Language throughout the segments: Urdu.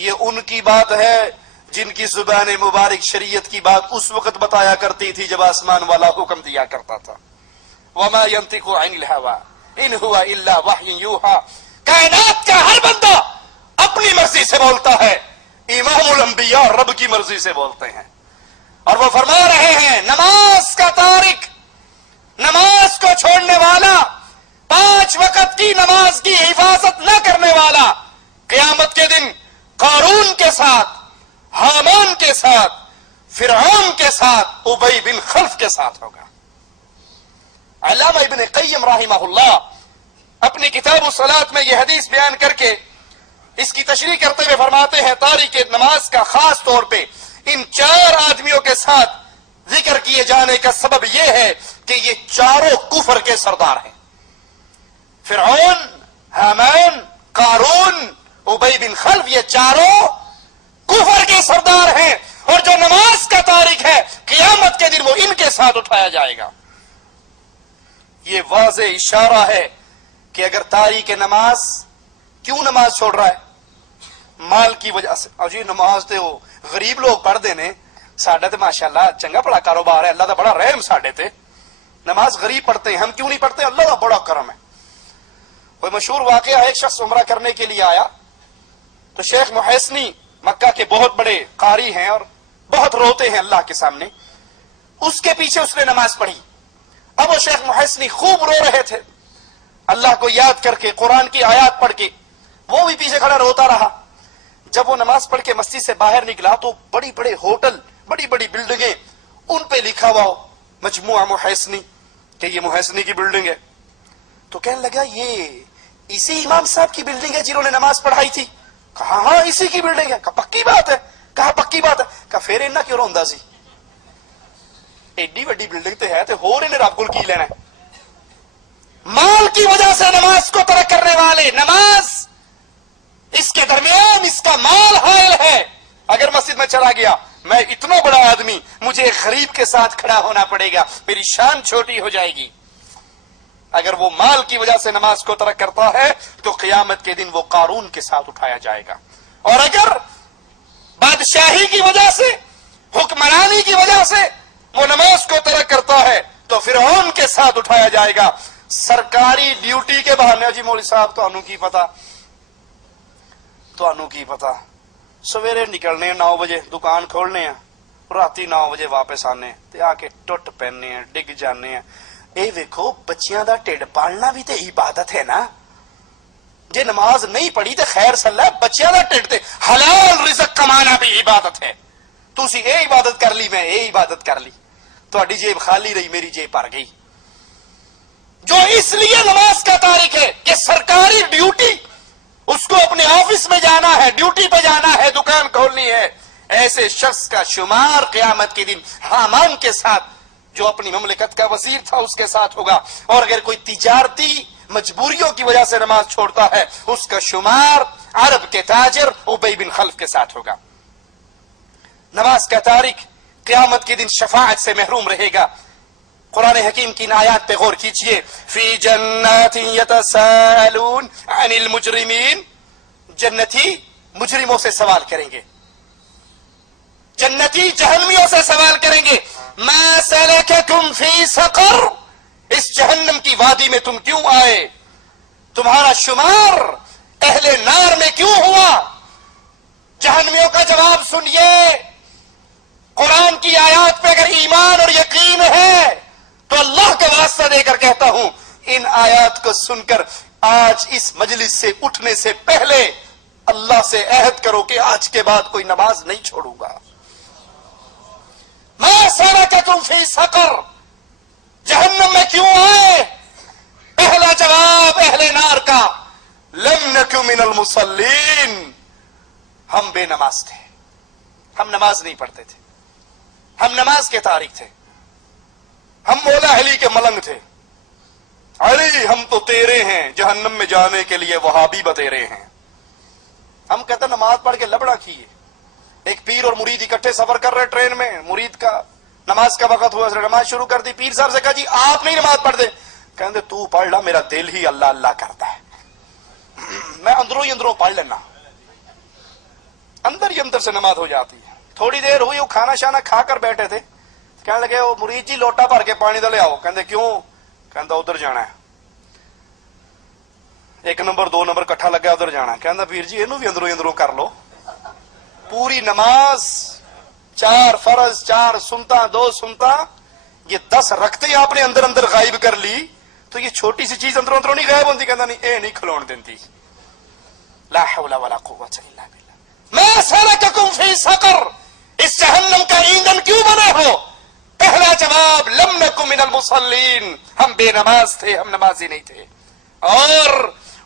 یہ ان کی بات ہے جن کی زبان مبارک شریعت کی بات اس وقت بتایا کرتی تھی جب آسمان والا حکم دیا کرتا تھا. وما ينطق عن الهوى ان هو الا وحی یوحى. کائنات کا ہر بندہ اپنی مرضی سے بولتا ہے، امام الانبیاء رب کی مرضی سے بولتے ہیں. اور وہ فرما رہے ہیں نماز کا تارک، نماز کو چھوڑنے والا، 5 وقت کی نماز کی حفاظت نہ کرنے والا قیامت کے دن قارون کے ساتھ، حامان کے ساتھ، فرعون کے ساتھ، ابی بن خلف کے ساتھ ہوگا. علامہ ابن قیم رحمہ اللہ اپنی کتاب الصلاۃ میں یہ حدیث بیان کر کے اس کی تشریح کرتے ہوئے فرماتے ہیں تاریک نماز کا خاص طور پہ ان 4 آدمیوں کے ساتھ ذکر کیے جانے کا سبب یہ ہے کہ یہ چاروں کفر کے سردار ہیں. فرعون، حامان، قارون، ابی بن خلف، یہ چاروں کفر کے سردار ہیں، اور جو نماز کا تارک ہے قیامت کے دن وہ ان کے ساتھ اٹھایا جائے گا. یہ واضح اشارہ ہے کہ اگر تاریک نماز کیوں نماز چھوڑ رہا ہے؟ مال کی وجہ سے. اور جی نماز تے وہ غریب لوگ پڑھتے نے، ساڈا تے ماشاءاللہ چنگا بڑا کاروبار ہے، اللہ دا بڑا رحم ساڈے تے، نماز غریب پڑھتے ہیں، ہم کیوں نہیں پڑھتے؟ اللہ دا بڑا کرم ہے. کوئی مشہور واقعہ ہے، ایک شخص عمرہ کرنے کے لیے آیا تو شیخ محسنی مکہ کے بہت بڑے قاری ہیں اور بہت روتے ہیں اللہ کے سامنے، اس کے پیچھے اس نے نماز پڑھی. اب وہ شیخ محسنی خوب رو رہے تھے اللہ کو یاد کر کے، قرآن کی آیات پڑھ کے، وہ بھی پیچھے کھڑا روتا رہا. جب وہ نماز پڑھ کے مسجد سے باہر نکلا تو بڑی بڑے ہوٹل، بڑی بڑی بلڈنگیں، ان پہ لکھا ہوا مجموعہ محسنی کہ یہ محسنی کی بلڈنگ ہے. تو کہنے لگا یہ اسی امام صاحب کی بلڈنگ ہے جنہوں نے نماز پڑھائی تھی؟ کہا ہاں اسی کی بلڈنگ ہے. کہا پکی بات ہے؟ کہا پکی بات ہے. کہا پھر انہاں کیوں روندا سی؟ ایڈی وڈی بلڈنگ تے ہے تے ہور انہیں رب کول کی لینا ہے؟ مال کی وجہ سے نماز کو ترک کرنے والے، نماز اس کے درمیان اس کا مال حائل ہے. اگر مسجد میں چلا گیا، میں اتنا بڑا آدمی، مجھے ایک غریب کے ساتھ کھڑا ہونا پڑے گا، میری شان چھوٹی ہو جائے گی. اگر وہ مال کی وجہ سے نماز کو ترک کرتا ہے تو قیامت کے دن وہ قارون کے ساتھ اٹھایا جائے گا. اور اگر بادشاہی کی وجہ سے، حکمرانی کی وجہ سے وہ نماز کو ترک کرتا ہے تو فرعون کے ساتھ اٹھایا جائے گا. سرکاری ڈیوٹی کے بہانے، جی مولوی صاحب تانوں کی پتا، تانوں کی پتا، سویرے نکلنے 9 بجے دکان کھولنے ہیں، راتی 9 بجے واپس آنے تے آ کے ٹوٹ پہننے ہیں، ڈگ جانے ہیں. اے ویکھو بچیاں دا ٹھڈ پالنا بھی تے عبادت ہے نا. جے نماز نہیں پڑھی تے خیر سلا، بچیاں دا ٹھڈ تے حلال رزق کمانا بھی عبادت ہے. تسی اے عبادت کر لی، میں اے عبادت کر لی، تہاڈی جیب خالی رہی، میری جیب بھر گئی. جو اس لیے نماز کا تارک ہے کہ سرکاری ڈیوٹی، اس کو اپنے آفس میں جانا ہے، ڈیوٹی پہ جانا ہے، دکان کھولنی ہے، ایسے شخص کا شمار قیامت کے دن حامان کے ساتھ، جو اپنی مملکت کا وزیر تھا، اس کے ساتھ ہوگا. اور اگر کوئی تجارتی مجبوریوں کی وجہ سے نماز چھوڑتا ہے، اس کا شمار عرب کے تاجر ابی بن خلف کے ساتھ ہوگا. نماز کا تارک قیامت کے دن شفاعت سے محروم رہے گا. قرآن حکیم کی ان آیات پہ غور کیجئے. فی جنات یتساءلون عن المجرمین، جنتی مجرموں سے سوال کریں گے، جنتی جہنمیوں سے سوال کریں گے. ما سلککم فی سقر، اس جہنم کی وادی میں تم کیوں آئے؟ تمہارا شمار اہل نار میں کیوں ہوا؟ جہنمیوں کا جواب سنیے. قرآن کی آیات پہ اگر ایمان اور یقین ہے تو اللہ کا واسطہ دے کر کہتا ہوں، ان آیات کو سن کر آج اس مجلس سے اٹھنے سے پہلے اللہ سے عہد کرو کہ آج کے بعد کوئی نماز نہیں چھوڑوں گا. ما سلککم فی سقر، جہنم میں کیوں آئے؟ پہلا جواب اہل نار کا، لم نک من المصلین، ہم بے نماز تھے، ہم نماز نہیں پڑھتے تھے، ہم نماز کے تارک تھے، ہم مولا علی کے ملنگ تھے. علی ہم تو تیرے ہیں، جہنم میں جانے کے لیے وہابی بتیرے ہیں. ہم کہتے ہیں نماز پڑھ کے لبڑا کیے. ایک پیر اور مرید اکٹھے سفر کر رہے ٹرین میں، مرید کا نماز کا وقت ہوا، نماز شروع کر دی. پیر صاحب سے کہا جی آپ نہیں نماز پڑھ دے. کہتے تو پڑھ لا، میرا دل ہی اللہ اللہ کرتا ہے، میں اندروں ہی اندروں پڑھ لینا. کے اندر سے نماز ہو جاتی ہے. تھوڑی دیر ہوئی، وہ کھانا شانا کھا کر بیٹھے تھے، کہنے لگے وہ مرید جی لوٹا بھر کے پانی دے آؤ. کہندے کیوں؟ کہندا ادھر جانا ہے، 1 نمبر 2 نمبر کٹھا لگا ادھر جانا. کہندا پیر جی اینو بھی اندروں اندروں کر لو. پوری نماز 4 فرض 4 سنتا 2 سنتا، یہ 10 رکھتے آپ نے اندر اندر غائب کر لی، تو یہ چھوٹی سی چیز اندروں اندروں نہیں غائب ہوتی. کہندا نہیں اے نہیں کھلون دیندی. لا حول ولا قوت الا باللہ. ما سلککم فی سقر، اس جہنم کا ایندھن کیوں بنے ہو؟ پہلا جواب لم نکن من المصلین، ہم بے نماز تھے، ہم نمازی نہیں تھے. اور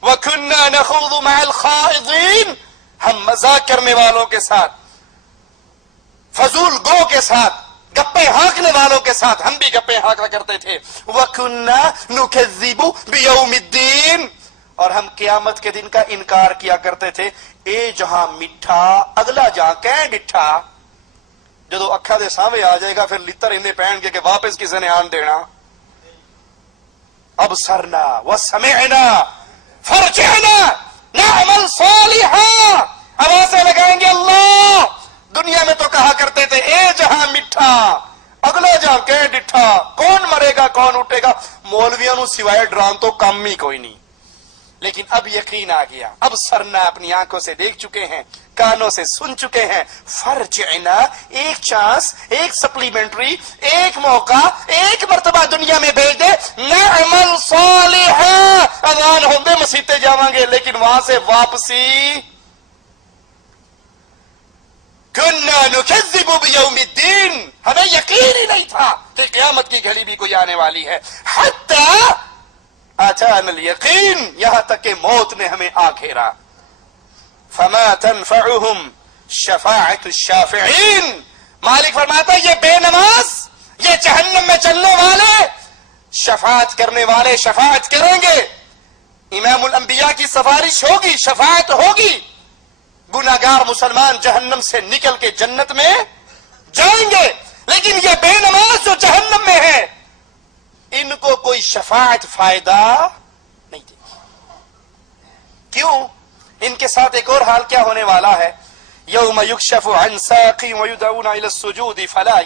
وَكُنَّا نَخُوضُ مَعَ الْخَائِضِينَ، ہم مذاق کرنے والوں کے ساتھ، فضول گو کے ساتھ، گپے ہانکنے والوں کے ساتھ ہم بھی گپے ہانکا کرتے تھے. وَكُنَّا نُكَذِّبُ بِيَوْمِ الدِّينِ، اور ہم قیامت کے دن کا انکار کیا کرتے تھے. اے جہاں میٹھا اگلا جہاں کہ ڈٹھا. جدو اکھا دے سامنے آ جائے گا پھر لتر اندے پہن کے کہ واپس کسی نے آن دینا. ابصرنا وسمعنا فرجعنا نعمل صالحا، آوازیں لگائیں گے اللہ. دنیا میں تو کہا کرتے تھے اے جہاں میٹھا اگلا جہاں کہ ڈٹھا، کون مرے گا کون اٹھے گا. مولویوں نو سوائے ڈران تو کام ہی کوئی نہیں. لیکن اب یقین آ گیا، اب سرنا اپنی آنکھوں سے دیکھ چکے ہیں، کانوں سے سن چکے ہیں. فرجعنا، ایک چانس، ایک سپلیمنٹری، ایک موقع، ایک مرتبہ دنیا میں بھیج دے. نعمل صالحا، اذان ہوندے مسیتے جاواں گے لیکن وہاں سے واپسی. كنا نكذب بيوم الدين، ہمیں یقین ہی نہیں تھا کہ قیامت کی گھڑی بھی کوئی آنے والی ہے. حتی اتانا الیقین، یہاں تک کہ موت نے ہمیں آ گھیرا. فما تنفعهم شفاعت الشافعین، مالک فرماتا ہے یہ بے نماز، یہ جہنم میں چلنے والے شفاعت کرنے والے شفاعت کریں گے. امام الانبیاء کی سفارش ہوگی، شفاعت ہوگی. گناہگار مسلمان جہنم سے نکل کے جنت میں جائیں گے. لیکن یہ بے نماز جو جہنم میں ہے، ان کو کوئی شفاعت فائدہ نہیں دے گی. کیوں؟ ان کے ساتھ ایک اور حال کیا ہونے والا ہے. یوم یکشف عن ساق ویدعون الی السجود فلا